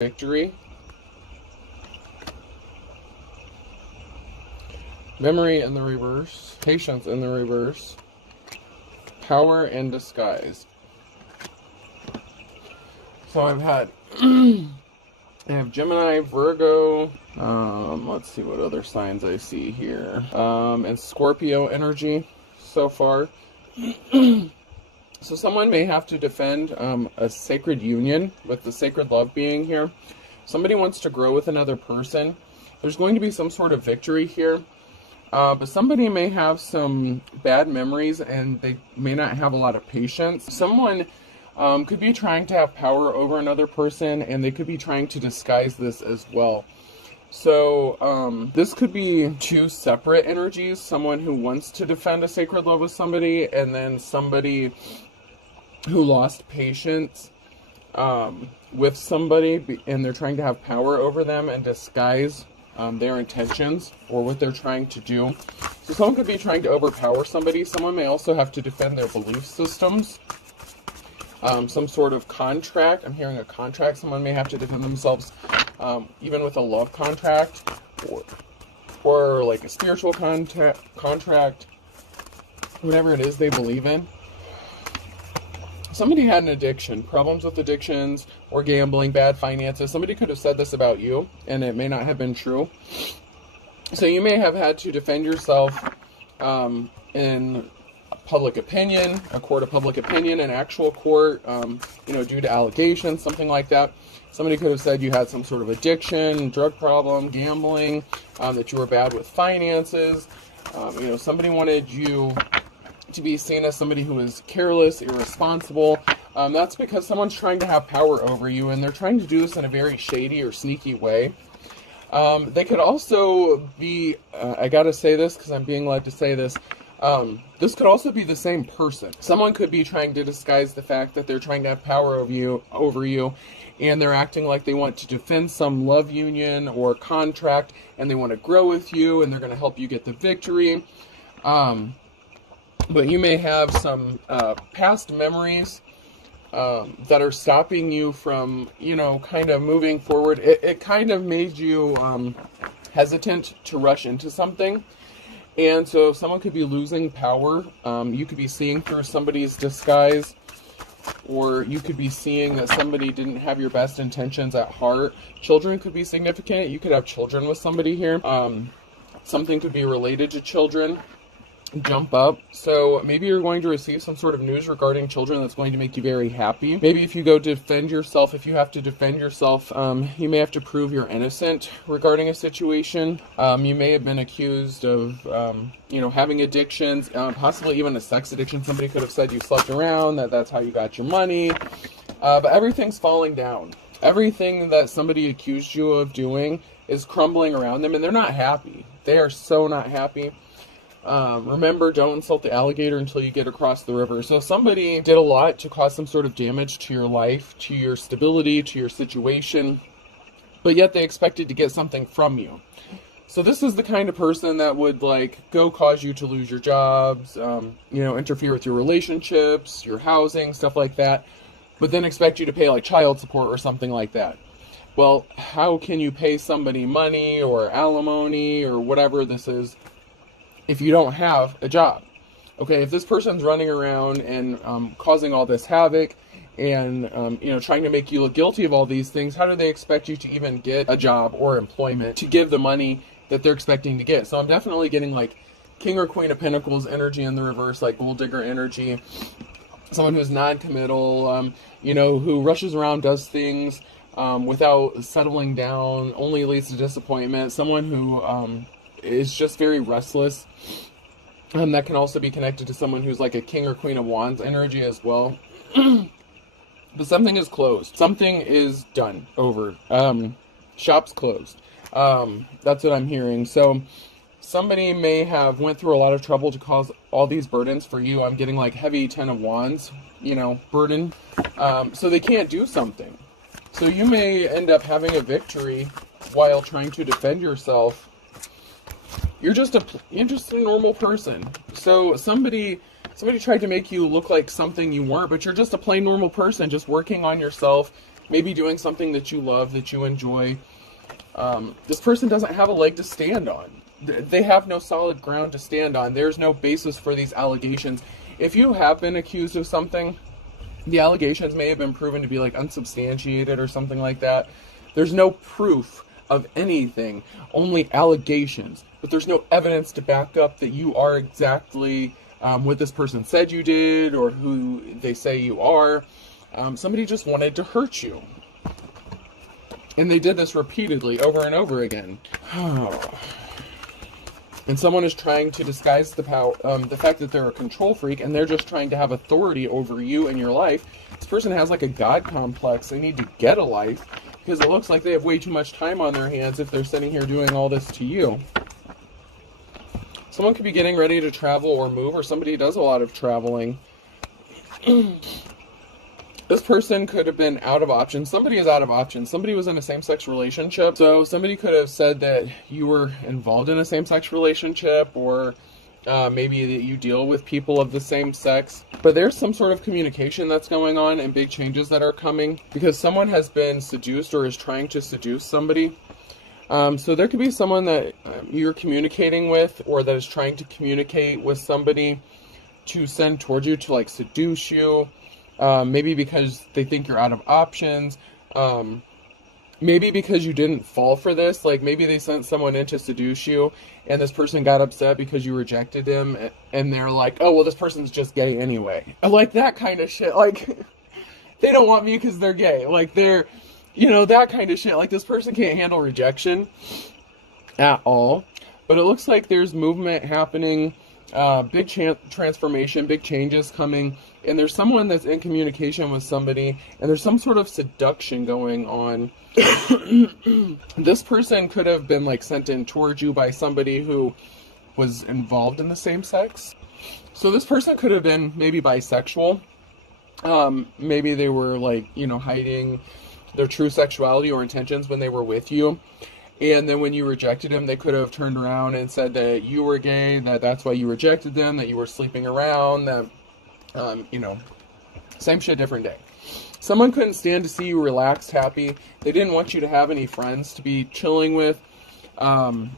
victory, memory in the reverse, patience in the reverse, power and disguise. So I've had, I have Gemini, Virgo, let's see what other signs I see here, and Scorpio energy so far. So someone may have to defend a sacred union, with the sacred love being here. Somebody wants to grow with another person. There's going to be some sort of victory here. But somebody may have some bad memories and they may not have a lot of patience. Someone could be trying to have power over another person, and they could be trying to disguise this as well. So this could be two separate energies. Someone who wants to defend a sacred love with somebody, and then somebody who lost patience with somebody, and they're trying to have power over them and disguise their intentions or what they're trying to do. So someone could be trying to overpower somebody. Someone may also have to defend their belief systems. Some sort of contract. I'm hearing a contract. Someone may have to defend themselves even with a love contract or like a spiritual contract, whatever it is they believe in. Somebody had an addiction, problems with addictions or gambling, bad finances. Somebody could have said this about you, and it may not have been true. So you may have had to defend yourself in public opinion, a court of public opinion, an actual court, due to allegations, something like that. Somebody could have said you had some sort of addiction, drug problem, gambling, that you were bad with finances. Somebody wanted you to be seen as somebody who is careless, irresponsible. That's because someone's trying to have power over you, and they're trying to do this in a very shady or sneaky way. They could also be, I gotta say this because I'm being led to say this, this could also be the same person. Someone could be trying to disguise the fact that they're trying to have power over you, and they're acting like they want to defend some love union or contract, and they want to grow with you, and they're going to help you get the victory. But you may have some past memories that are stopping you from, kind of moving forward. It kind of made you hesitant to rush into something. And so someone could be losing power. You could be seeing through somebody's disguise, or you could be seeing that somebody didn't have your best intentions at heart. Children could be significant. You could have children with somebody here. Something could be related to children. Jump up. So maybe you're going to receive some sort of news regarding children that's going to make you very happy. Maybe if you go defend yourself, if you have to defend yourself, you may have to prove you're innocent regarding a situation. You may have been accused of, having addictions, possibly even a sex addiction. Somebody could have said you slept around, that's how you got your money. But everything's falling down. Everything that somebody accused you of doing is crumbling around them, and they're not happy. They are so not happy. Remember, don't insult the alligator until you get across the river. So somebody did a lot to cause some sort of damage to your life, to your stability, to your situation, but yet they expected to get something from you. So this is the kind of person that would go cause you to lose your jobs, interfere with your relationships, your housing, stuff like that, but then expect you to pay child support or something like that. Well, how can you pay somebody money or alimony or whatever this is if you don't have a job? Okay, if this person's running around and causing all this havoc and trying to make you look guilty of all these things, how do they expect you to even get a job or employment to give the money that they're expecting to get? So I'm definitely getting King or Queen of Pentacles energy in the reverse, gold digger energy. Someone who's non-committal, who rushes around, does things without settling down, only leads to disappointment. Someone who is just very restless. That can also be connected to someone who's a King or Queen of Wands energy as well. But something is closed. Something is done. Over. Shop's closed. That's what I'm hearing. So somebody may have went through a lot of trouble to cause all these burdens for you. I'm getting heavy 10 of Wands, burden. So they can't do something. So you may end up having a victory while trying to defend yourself. You're just a normal person. So somebody tried to make you look like something you weren't, but you're just a plain normal person, just working on yourself, maybe doing something that you love, that you enjoy. This person doesn't have a leg to stand on. They have no solid ground to stand on. There's no basis for these allegations. If you have been accused of something, the allegations may have been proven to be like unsubstantiated or something like that. There's no proof of anything, only allegations. But there's no evidence to back up that you are exactly what this person said you did or who they say you are. Somebody just wanted to hurt you. And they did this repeatedly over and over again. And someone is trying to disguise the power, the fact that they're a control freak, and they're just trying to have authority over you and your life. This person has like a God complex. They need to get a life because it looks like they have way too much time on their hands if they're sitting here doing all this to you. Someone could be getting ready to travel or move, or somebody does a lot of traveling. This person could have been out of options. Somebody is out of options. Somebody was in a same-sex relationship. So somebody could have said that you were involved in a same-sex relationship, or maybe that you deal with people of the same sex. But there's some sort of communication that's going on and big changes that are coming because someone has been seduced or is trying to seduce somebody. So there could be someone that you're communicating with or that is trying to communicate with somebody to send towards you to like seduce you. Maybe because they think you're out of options. Maybe because you didn't fall for this. Like maybe they sent someone in to seduce you and this person got upset because you rejected him and they're like, oh, well, this person's just gay anyway. Like that kind of shit. Like they don't want me because they're gay. Like they're, you know, that kind of shit. Like this person can't handle rejection at all. But it looks like there's movement happening. Big transformation, big changes coming, and there's someone that's in communication with somebody, and there's some sort of seduction going on. This person could have been like sent in towards you by somebody who was involved in the same sex. So this person could have been maybe bisexual. Maybe they were like, you know, hiding their true sexuality or intentions when they were with you. And then when you rejected him, they could have turned around and said that you were gay, that that's why you rejected them, that you were sleeping around, that, you know, same shit, different day. Someone couldn't stand to see you relaxed, happy. They didn't want you to have any friends to be chilling with. So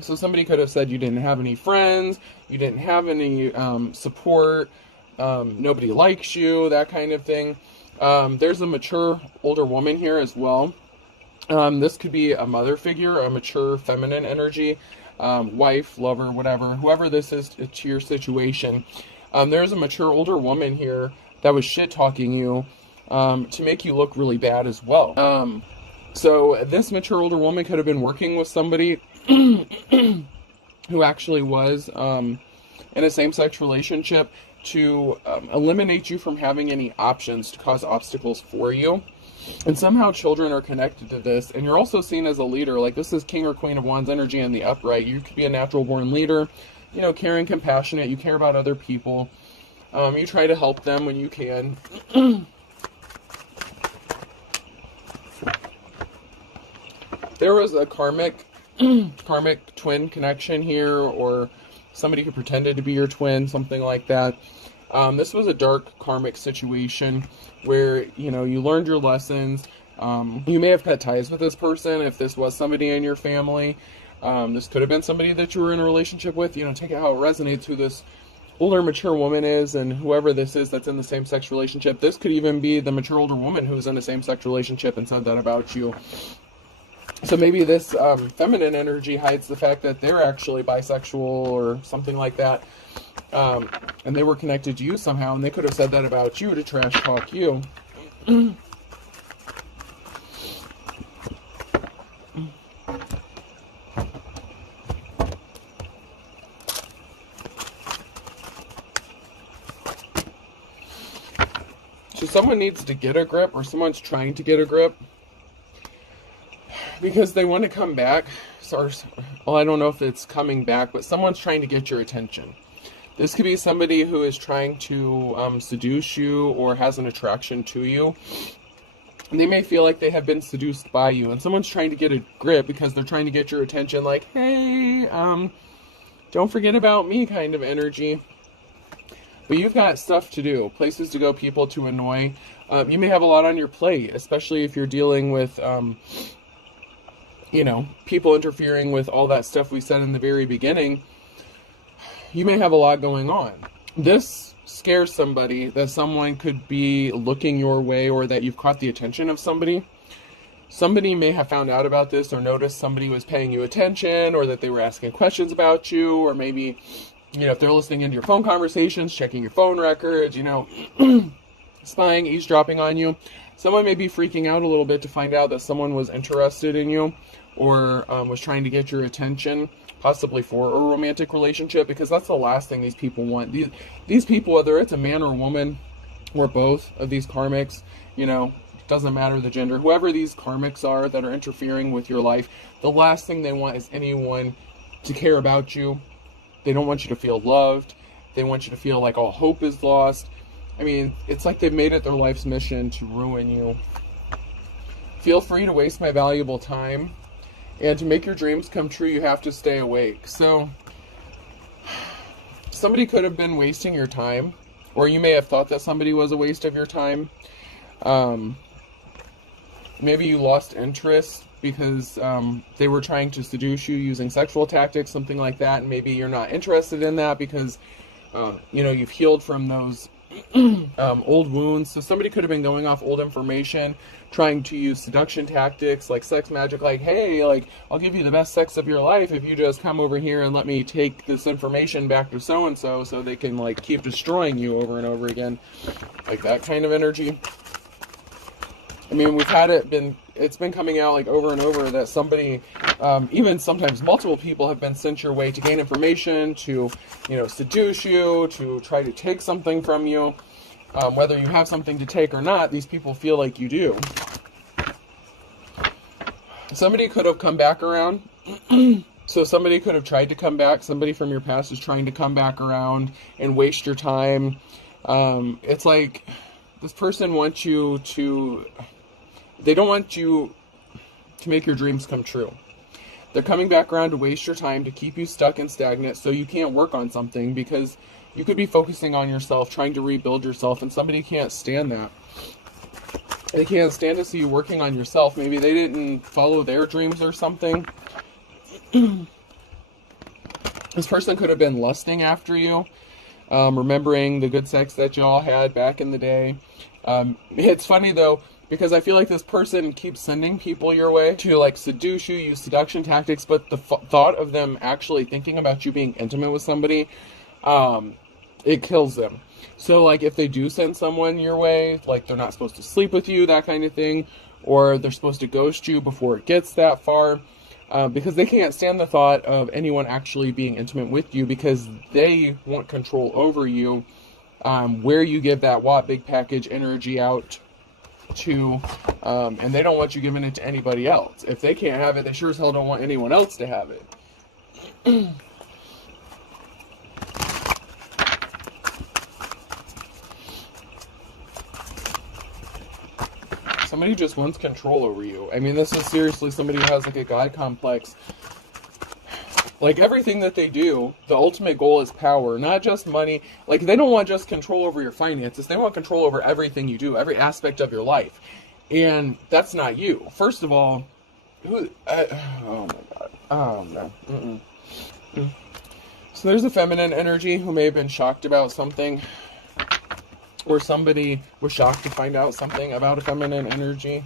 somebody could have said you didn't have any friends, you didn't have any support, nobody likes you, that kind of thing. There's a mature older woman here as well. This could be a mother figure, a mature feminine energy, wife, lover, whatever, whoever this is to your situation. There's a mature older woman here that was shit-talking you to make you look really bad as well. So this mature older woman could have been working with somebody who actually was in a same-sex relationship to eliminate you from having any options, to cause obstacles for you. And somehow children are connected to this. And you're also seen as a leader. Like this is King or Queen of Wands energy in the upright. You could be a natural born leader. You know, caring, compassionate. You care about other people. You try to help them when you can. There was a karmic twin connection here, or somebody who pretended to be your twin, something like that. This was a dark karmic situation where, you know, you learned your lessons. You may have cut ties with this person if this was somebody in your family. This could have been somebody that you were in a relationship with. You know, take it how it resonates, who this older mature woman is, and whoever this is that's in the same-sex relationship. This could even be the mature older woman who's in a same-sex relationship and said that about you. So maybe this feminine energy hides the fact that they're actually bisexual or something like that. And they were connected to you somehow, and they could have said that about you to trash talk you. So someone needs to get a grip, or someone's trying to get a grip, because they want to come back. Well, I don't know if it's coming back, but someone's trying to get your attention. This could be somebody who is trying to seduce you or has an attraction to you. And they may feel like they have been seduced by you. And someone's trying to get a grip because they're trying to get your attention, like, hey, don't forget about me kind of energy. But you've got stuff to do, places to go, people to annoy. You may have a lot on your plate, especially if you're dealing with, you know, people interfering with all that stuff we said in the very beginning. You may have a lot going on. This scares somebody, that someone could be looking your way, or that you've caught the attention of somebody. Somebody may have found out about this, or noticed somebody was paying you attention, or that they were asking questions about you, or maybe, you know, if they're listening into your phone conversations, checking your phone records, you know, spying, eavesdropping on you. Someone may be freaking out a little bit to find out that someone was interested in you, or was trying to get your attention, possibly for a romantic relationship, because that's the last thing these people want. These people, whether it's a man or a woman, or both of these karmics, you know, doesn't matter the gender, whoever these karmics are that are interfering with your life, the last thing they want is anyone to care about you. They don't want you to feel loved. They want you to feel like all hope is lost. I mean, it's like they've made it their life's mission to ruin you. Feel free to waste my valuable time. And to make your dreams come true, you have to stay awake. So, somebody could have been wasting your time. Or you may have thought that somebody was a waste of your time. Maybe you lost interest because they were trying to seduce you using sexual tactics, something like that. And maybe you're not interested in that because, you know, you've healed from those old wounds. So somebody could have been going off old information, trying to use seduction tactics like sex magic, like, hey, like, I'll give you the best sex of your life if you just come over here and let me take this information back to so-and-so, so they can, like, keep destroying you over and over again. Like that kind of energy. I mean, it's been coming out like over and over that somebody, even sometimes multiple people, have been sent your way to gain information, to, you know, seduce you, to try to take something from you. Whether you have something to take or not, these people feel like you do. Somebody could have come back around. So somebody could have tried to come back. Somebody from your past is trying to come back around and waste your time. It's like this person wants you to... They don't want you to make your dreams come true. They're coming back around to waste your time, to keep you stuck and stagnant so you can't work on something, because you could be focusing on yourself, trying to rebuild yourself, and somebody can't stand that. They can't stand to see you working on yourself. Maybe they didn't follow their dreams or something. This person could have been lusting after you, remembering the good sex that y'all had back in the day. It's funny though, because I feel like this person keeps sending people your way to, like, seduce you, use seduction tactics, but the thought of them actually thinking about you being intimate with somebody, it kills them. So, like, if they do send someone your way, like, they're not supposed to sleep with you, that kind of thing, or they're supposed to ghost you before it gets that far, because they can't stand the thought of anyone actually being intimate with you, because they want control over you, where you give that big package energy out to, and they don't want you giving it to anybody else. If they can't have it, they sure as hell don't want anyone else to have it. Somebody just wants control over you. I mean, this is seriously somebody who has, like, a God complex. Like, everything that they do, the ultimate goal is power, not just money. Like, they don't want just control over your finances. They want control over everything you do, every aspect of your life. And that's not you. First of all, oh my God. Oh, no. So there's a feminine energy who may have been shocked about something, or somebody was shocked to find out something about a feminine energy.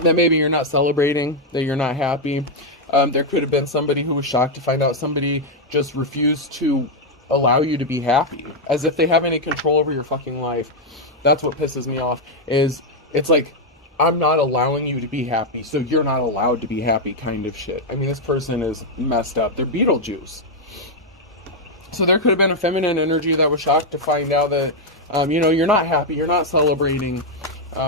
That maybe you're not celebrating, that you're not happy. There could have been somebody who was shocked to find out somebody just refused to allow you to be happy, as if they have any control over your fucking life. That's what pisses me off, is it's like, I'm not allowing you to be happy, so you're not allowed to be happy kind of shit. I mean, this person is messed up. They're Beetlejuice. So there could have been a feminine energy that was shocked to find out that, you know, you're not happy, you're not celebrating.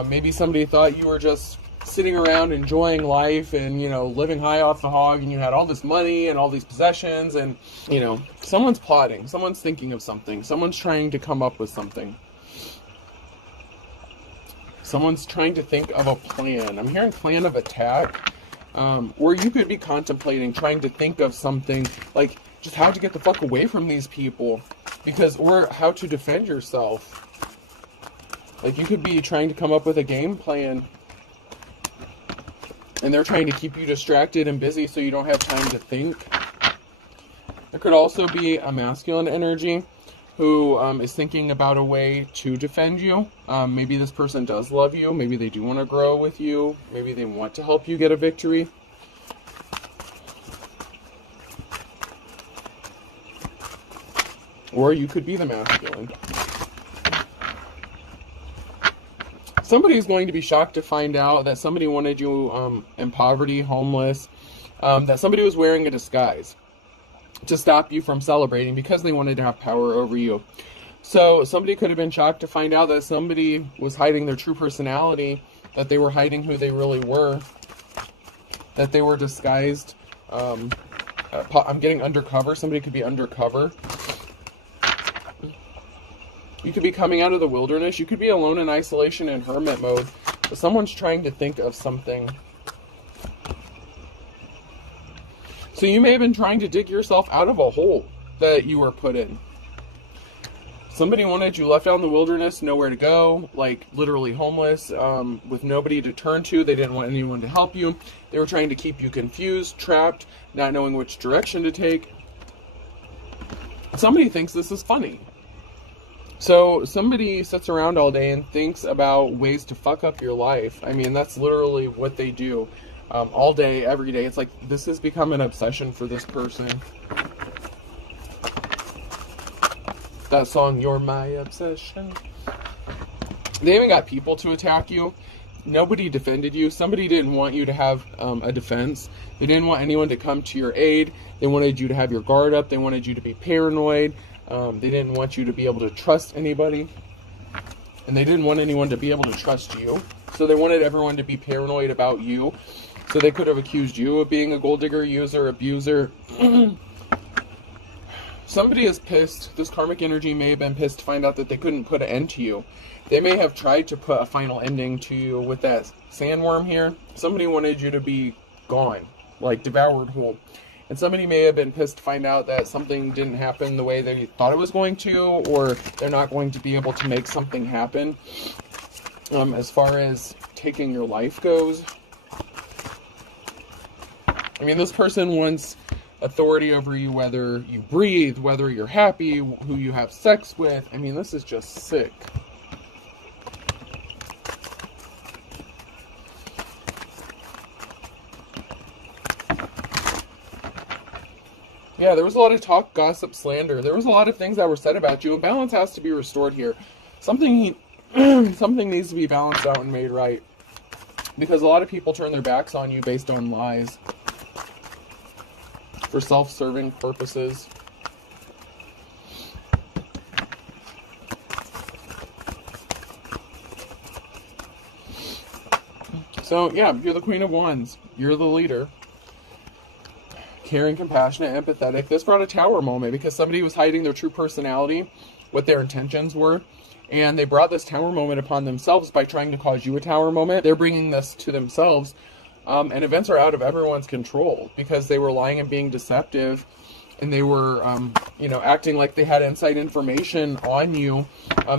Maybe somebody thought you were just sitting around enjoying life and, you know, living high off the hog, and you had all this money and all these possessions, and, you know, someone's plotting, someone's thinking of something, someone's trying to come up with something. Someone's trying to think of a plan. I'm hearing plan of attack. Or you could be contemplating, trying to think of something like just how to get the fuck away from these people, or how to defend yourself. Like, you could be trying to come up with a game plan, and they're trying to keep you distracted and busy so you don't have time to think. There could also be a masculine energy who is thinking about a way to defend you. Maybe this person does love you. Maybe they do want to grow with you. Maybe they want to help you get a victory. Or you could be the masculine. Somebody's going to be shocked to find out that somebody wanted you in poverty, homeless, that somebody was wearing a disguise to stop you from celebrating because they wanted to have power over you. So somebody could have been shocked to find out that somebody was hiding their true personality, that they were hiding who they really were, that they were disguised. I'm getting undercover. Somebody could be undercover. You could be coming out of the wilderness. You could be alone in isolation and hermit mode. But someone's trying to think of something. So you may have been trying to dig yourself out of a hole that you were put in. Somebody wanted you left out in the wilderness, nowhere to go, like literally homeless, with nobody to turn to. They didn't want anyone to help you. They were trying to keep you confused, trapped, not knowing which direction to take. Somebody thinks this is funny. So somebody sits around all day and thinks about ways to fuck up your life. I mean, that's literally what they do. All day, every day. It's like this has become an obsession for this person. That song, You're My Obsession. They even got people to attack you. Nobody defended you. Somebody didn't want you to have a defense. They didn't want anyone to come to your aid. They wanted you to have your guard up. They wanted you to be paranoid. They didn't want you to be able to trust anybody. And they didn't want anyone to be able to trust you. So they wanted everyone to be paranoid about you. So they could have accused you of being a gold digger, user, abuser. Somebody is pissed. This karmic energy may have been pissed to find out that they couldn't put an end to you. They may have tried to put a final ending to you with that sandworm here. Somebody wanted you to be gone, like devoured whole. And somebody may have been pissed to find out that something didn't happen the way they thought it was going to, or they're not going to be able to make something happen. As far as taking your life goes, I mean, this person wants authority over you, whether you breathe, whether you're happy, who you have sex with. I mean, this is just sick. Yeah, there was a lot of talk, gossip, slander. There was a lot of things that were said about you, and balance has to be restored here. Something needs to be balanced out and made right. Because a lot of people turn their backs on you based on lies. For self-serving purposes. So, yeah, you're the Queen of Wands. You're the leader. Caring, compassionate, empathetic. This brought a tower moment because somebody was hiding their true personality, what their intentions were. And they brought this tower moment upon themselves by trying to cause you a tower moment. They're bringing this to themselves. And events are out of everyone's control because they were lying and being deceptive. And they were, acting like they had inside information on you.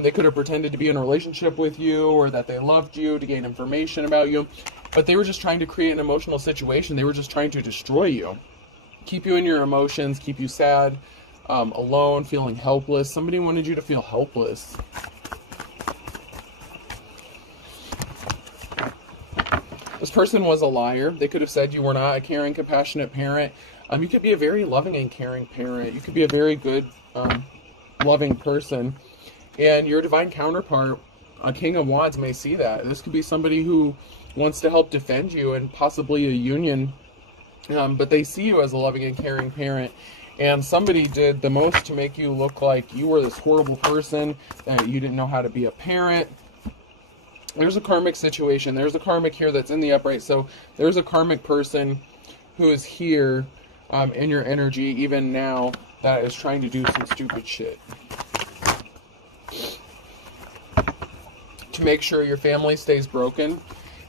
They could have pretended to be in a relationship with you or that they loved you to gain information about you. But they were just trying to create an emotional situation. They were just trying to destroy you. Keep you in your emotions, keep you sad, alone, feeling helpless. Somebody wanted you to feel helpless. This person was a liar. They could have said you were not a caring, compassionate parent. You could be a very loving and caring parent. You could be a very good, loving person. And your divine counterpart, a King of Wands, may see that. This could be somebody who wants to help defend you and possibly a union. But they see you as a loving and caring parent. And somebody did the most to make you look like you were this horrible person, that you didn't know how to be a parent. There's a karmic situation. There's a karmic here that's in the upright. So there's a karmic person who is here in your energy, even now, that is trying to do some stupid shit. To make sure your family stays broken.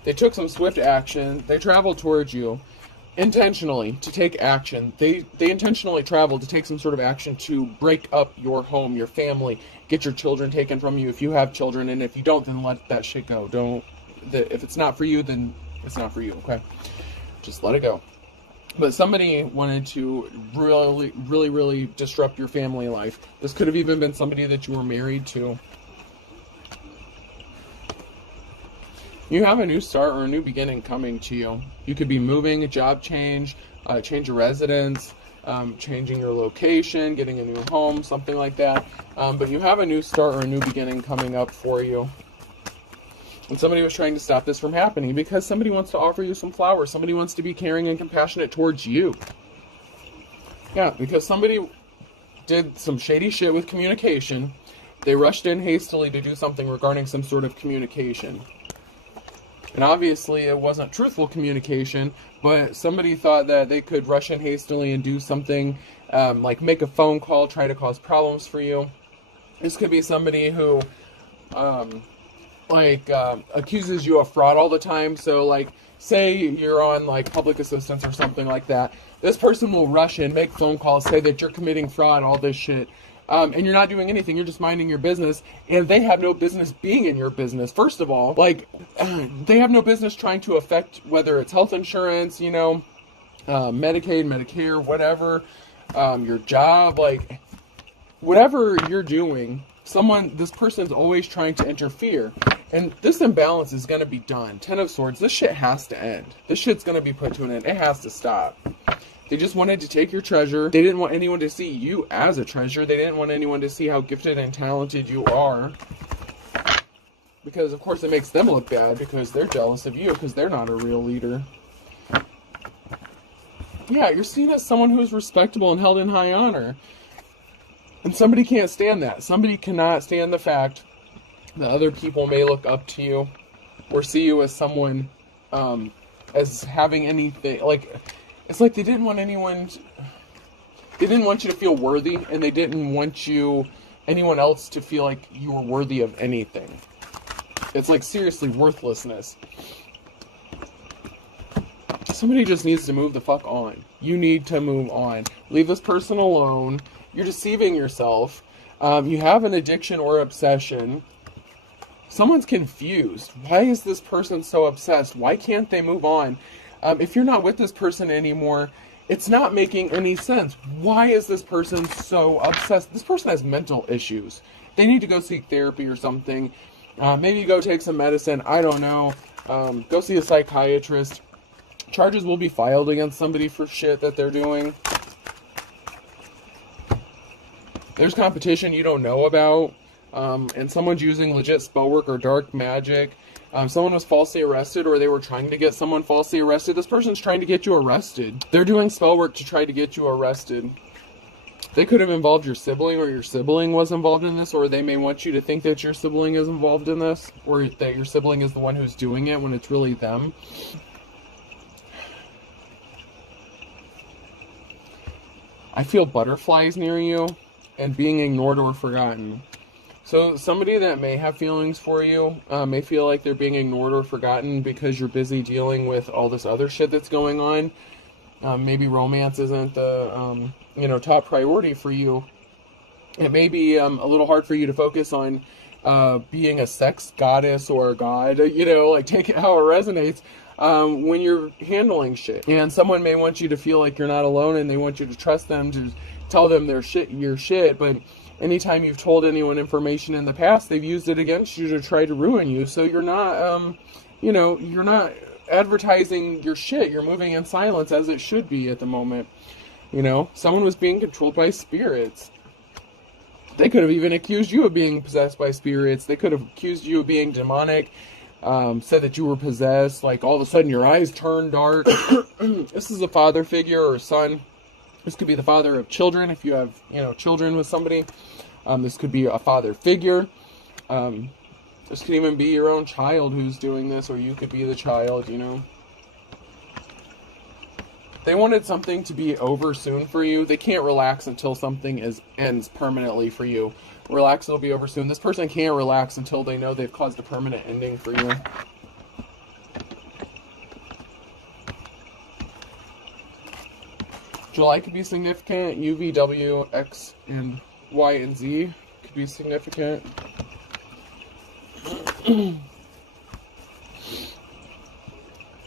They took some swift action. They traveled towards you. intentionally to take action. They intentionally travel to take some sort of action to break up your home, your family, get your children taken from you if you have children, and if you don't, then let that shit go. If it's not for you, then it's not for you, okay? Just let it go. But somebody wanted to really disrupt your family life. This could have even been somebody that you were married to. You have a new start or a new beginning coming to you. You could be moving, a job change, change of residence, changing your location, getting a new home, something like that. But you have a new start or a new beginning coming up for you. And somebody was trying to stop this from happening because somebody wants to offer you some flowers. Somebody wants to be caring and compassionate towards you. Yeah, because somebody did some shady shit with communication. They rushed in hastily to do something regarding some sort of communication. And obviously it wasn't truthful communication, but somebody thought that they could rush in hastily and do something, like make a phone call, try to cause problems for you. This could be somebody who accuses you of fraud all the time. So like, say you're on like public assistance or something like that. This person will rush in, make phone calls, say that you're committing fraud, all this shit. And you're not doing anything. You're just minding your business, and they have no business being in your business. First of all, like, they have no business trying to affect whether it's health insurance, you know, Medicaid, Medicare, whatever, your job, like, whatever you're doing, this person's always trying to interfere. And this imbalance is going to be done. 10 of Swords, this shit has to end. This shit's going to be put to an end. It has to stop. They just wanted to take your treasure. They didn't want anyone to see you as a treasure. They didn't want anyone to see how gifted and talented you are. Because, of course, it makes them look bad because they're jealous of you because they're not a real leader. Yeah, you're seen as someone who's respectable and held in high honor. And somebody can't stand that. Somebody cannot stand the fact that other people may look up to you or see you as someone, as having anything, like, it's like they didn't want they didn't want you to feel worthy, and they didn't want anyone else to feel like you were worthy of anything. It's like seriously worthlessness. Somebody just needs to move the fuck on. You need to move on. Leave this person alone. You're deceiving yourself. You have an addiction or obsession. Someone's confused. Why is this person so obsessed? Why can't they move on? If you're not with this person anymore, it's not making any sense. Why is this person so obsessed? This person has mental issues. They need to go seek therapy or something. Maybe go take some medicine. I don't know. Go see a psychiatrist. Charges will be filed against somebody for shit that they're doing. There's competition you don't know about. And someone's using legit spell work or dark magic. Someone was falsely arrested, or they were trying to get someone falsely arrested. This person's trying to get you arrested. They're doing spell work to try to get you arrested. They could have involved your sibling, or your sibling was involved in this, or they may want you to think that your sibling is involved in this, or that your sibling is the one who's doing it when it's really them. I feel butterflies near you and being ignored or forgotten. So somebody that may have feelings for you may feel like they're being ignored or forgotten because you're busy dealing with all this other shit that's going on. Maybe romance isn't the top priority for you. It may be a little hard for you to focus on being a sex goddess or a god, take it how it resonates when you're handling shit. And someone may want you to feel like you're not alone, and they want you to trust them, to tell them your shit, but anytime you've told anyone information in the past, they've used it against you to try to ruin you. So you're not, you're not advertising your shit. You're moving in silence, as it should be at the moment. Someone was being controlled by spirits. They could have even accused you of being possessed by spirits. They could have accused you of being demonic, said that you were possessed, like all of a sudden your eyes turn dark. This is a father figure or a son. This could be the father of children if you have, children with somebody. This could be a father figure. This could even be your own child who's doing this, or you could be the child, They wanted something to be over soon for you. They can't relax until something ends permanently for you. Relax, it'll be over soon. This person can't relax until they know they've caused a permanent ending for you. July could be significant. U, V, W, X, and Y, and Z could be significant.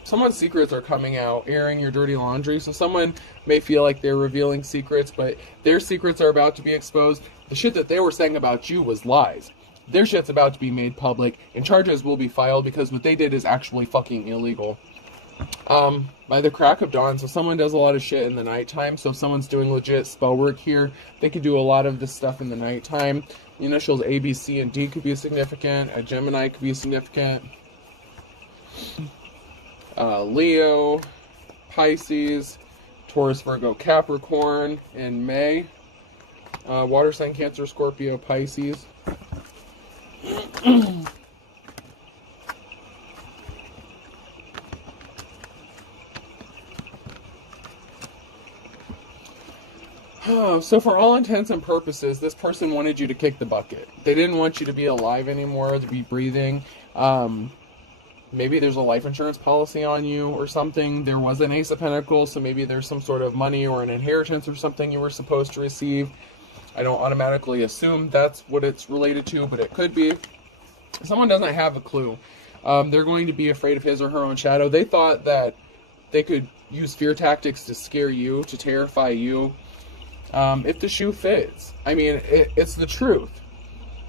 Someone's secrets are coming out, airing your dirty laundry. So someone may feel like they're revealing secrets, but their secrets are about to be exposed. The shit that they were saying about you was lies. Their shit's about to be made public, and charges will be filed because what they did is actually fucking illegal. By the crack of dawn, so someone does a lot of shit in the nighttime. So if someone's doing legit spell work here, they could do a lot of this stuff in the nighttime. The initials A, B, C, and D could be significant. A Gemini could be significant. Leo, Pisces, Taurus, Virgo, Capricorn in May. Water sign, Cancer, Scorpio, Pisces. So for all intents and purposes, this person wanted you to kick the bucket. They didn't want you to be alive anymore, to be breathing. Maybe there's a life insurance policy on you or something. There was an Ace of Pentacles, so maybe there's some sort of money or an inheritance or something you were supposed to receive. I don't automatically assume that's what it's related to, but it could be. Someone doesn't have a clue. They're going to be afraid of his or her own shadow. They thought that they could use fear tactics to scare you, to terrify you. If the shoe fits. I mean, it's the truth.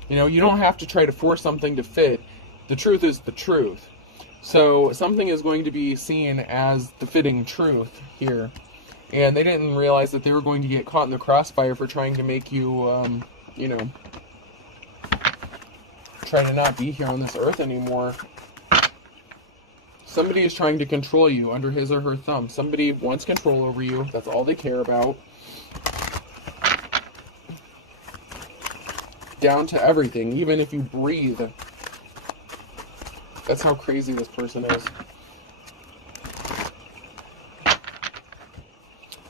You know, you don't have to try to force something to fit. The truth is the truth. So something is going to be seen as the fitting truth here. And they didn't realize that they were going to get caught in the crossfire for trying to make you, you know, try to not be here on this earth anymore. Somebody is trying to control you under his or her thumb. Somebody wants control over you. That's all they care about. Down to everything, even if you breathe. That's how crazy this person is.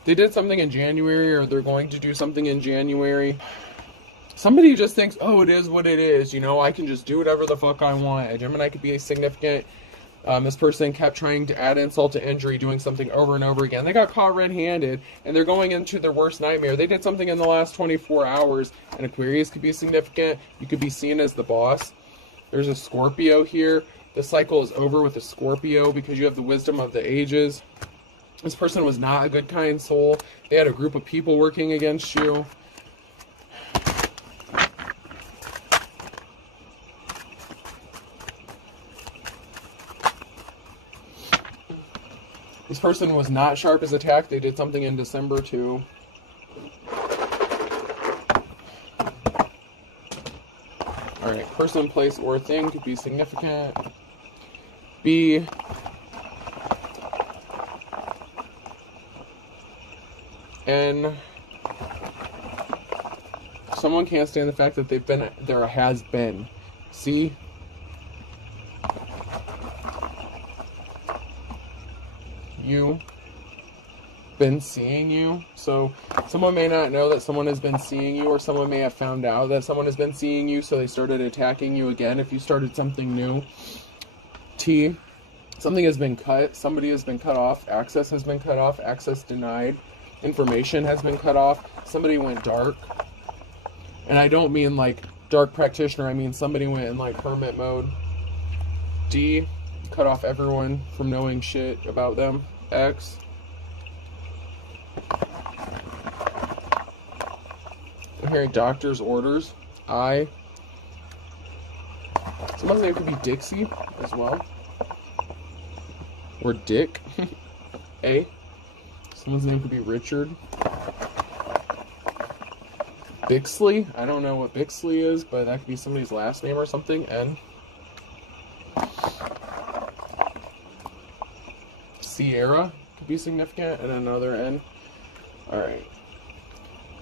They did something in January, or they're going to do something in January. Somebody just thinks, oh, it is what it is. You know, I can just do whatever the fuck I want. A Gemini could be significant. This person kept trying to add insult to injury, doing something over and over again. They got caught red-handed, and they're going into their worst nightmare. They did something in the last 24 hours. An Aquarius could be significant. You could be seen as the boss. There's a Scorpio here. The cycle is over with a Scorpio because you have the wisdom of the ages. This person was not a good, kind soul. They had a group of people working against you. This person was not sharp as attack. They did something in December too. Alright, person, place, or thing could be significant. B. N. Someone can't stand the fact that there has been. C. You. Been seeing you. So someone may not know that someone has been seeing you, or someone may have found out that someone has been seeing you, so they started attacking you again if you started something new. T. Something has been cut. Somebody has been cut off. Access has been cut off. Access denied. Information has been cut off. Somebody went dark. And I don't mean like dark practitioner. I mean somebody went in like hermit mode. D. Cut off everyone from knowing shit about them. X. I'm hearing doctor's orders. I. Someone's name could be Dixie as well. Or Dick. A. Someone's name could be Richard. Bixley. I don't know what Bixley is, but that could be somebody's last name or something. N. Sierra could be significant, and another N. Alright.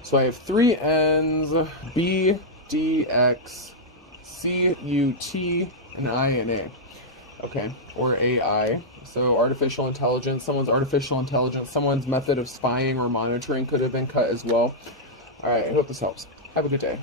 So I have 3 N's. B, D, X, C, U, T, and I, and A. Okay. Or AI. So artificial intelligence. Someone's artificial intelligence. Someone's method of spying or monitoring could have been cut as well. Alright, I hope this helps. Have a good day.